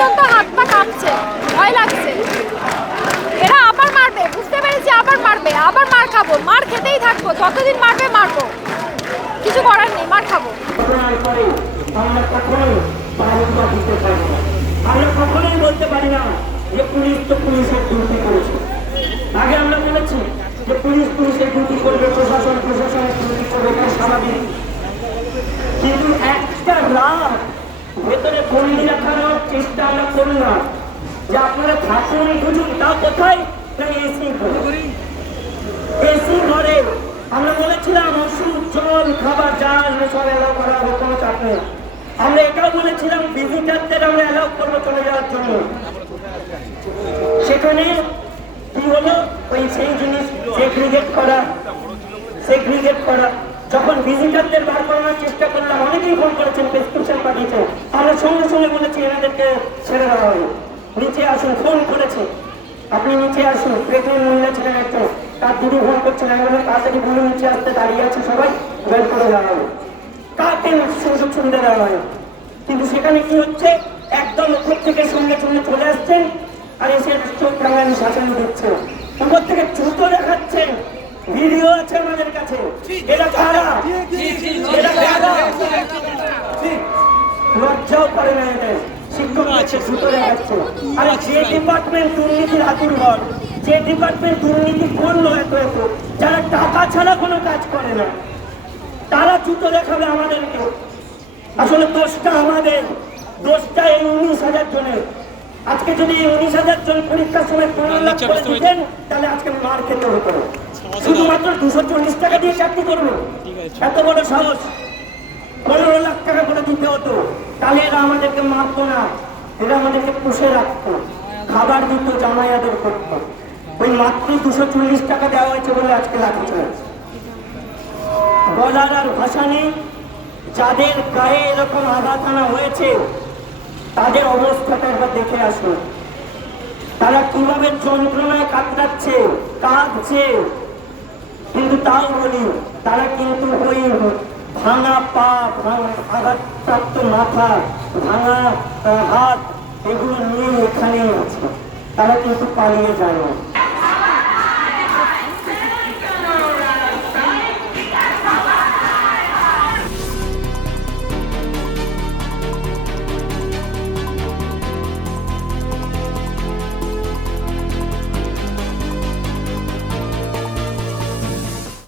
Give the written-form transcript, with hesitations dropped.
পর্যন্ত হাত পা কাঁপছে, ভয় লাগছে। এরা আবার মারবে, বুঝতে পেরেছি আবার মারবে, আবার মার খাবো, মার খেতেই থাকবো, যতদিন মারবে মারবো, কিছু করার নেই, মার খাবো। আমরা কখনোই বলতে পারি না যে পুলিশ তো পুলিশের ডিউটি করেছে। আগে আমরা বলেছি যে পুলিশের ডিউটি করবে, প্রশাসনের ডিউটি করবে, এটা স্বাভাবিক। কিন্তু একটা রাত ভেতরে বন্দি রাখানোর চেষ্টা আমরা করলাম যে আপনারা থাকুন বুঝুন, তাও কোথায়? এসি ঘরে আমরা বলেছিলাম ওষুধ, জল, খাবার যা সব এলাও করা হবে, কোনো চাপ নেই। আমরা এটাও বলেছিলাম ভিজিটারদের আমরা অ্যালাউ করবো চলে যাওয়ার জন্য। সেখানে কি হলো, ওই সেই জিনিস সেগ্রিগেট করা। যখন ভিজিটারদের বার করানোর চেষ্টা করলাম, অনেকেই ফোন করেছেন, প্রেসক্রিপশন পাঠিয়েছেন, আমরা সঙ্গে সঙ্গে বলেছি এনাদেরকে ছেড়ে দেওয়া হবে, নিচে আসুন। ফোন করেছে, আপনি নিচে আসুন। প্রেগনেন্ট মহিলা ছিলেন একজন, তার দিদি ফোন করছেন, আমি বললাম তাড়াতাড়ি বলুন নিচে আসতে, দাঁড়িয়ে আছে সবাই, বের করে দেওয়া হবে। কাকে সুযোগ সুবিধা দেওয়া হয়, কিন্তু সেখানে কি হচ্ছে, একদম উপর থেকে সঙ্গে সঙ্গে চলে আসছেন আর এসে চোখ রাঙানি শাসানি দিচ্ছে, উপর থেকে জুতো দেখাচ্ছেন, ভিডিও আছে আমাদের কাছে। এটা কারা? লজ্জাও করে না এদের, শিক্ষক আছে জুতো দেখাচ্ছে। আরে যে ডিপার্টমেন্ট দুর্নীতির হাতুর ঘর, যে ডিপার্টমেন্ট দুর্নীতি করলো এত যারা টাকা ছাড়া কোনো কাজ করে না, তারা জুতো দেখাবে আমাদেরকে। আসলে দোষটা আমাদের, দোষটা এই 19,000 জনের। আজকে যদি 19,000 জন পরীক্ষার সময় 15 লাখ করে দিতেন, তাহলে আজকে মার খেতে হতো। শুধুমাত্র 240 টাকা দিয়ে চাকরি করবো, এত বড় সাহস। 15 লাখ টাকা করে দিতে হতো, তাহলে এরা আমাদেরকে মারতো না, এরা আমাদেরকে পুষে রাখতো, খাবার দিত, জামাইয়াদের করতো। ওই মাত্র 240 টাকা দেওয়া হয়েছে বলে আজকে লাঠি চলেছে। বলার আর ভাষা নেই। যাদের গায়ে এরকম আঘাত আনা হয়েছে তাদের অবস্থাটা একবার দেখে আসুন, তারা কিভাবে যন্ত্রণায় কাতরাচ্ছে, কাঁদছে। কিন্তু তাও বলি, তারা কিন্তু ওই ভাঙা পা, আঘাতপ্রাপ্ত মাথা, ভাঙা হাত, এগুলো নিয়ে এখানেই আছে, তারা কিন্তু পালিয়ে যায় না।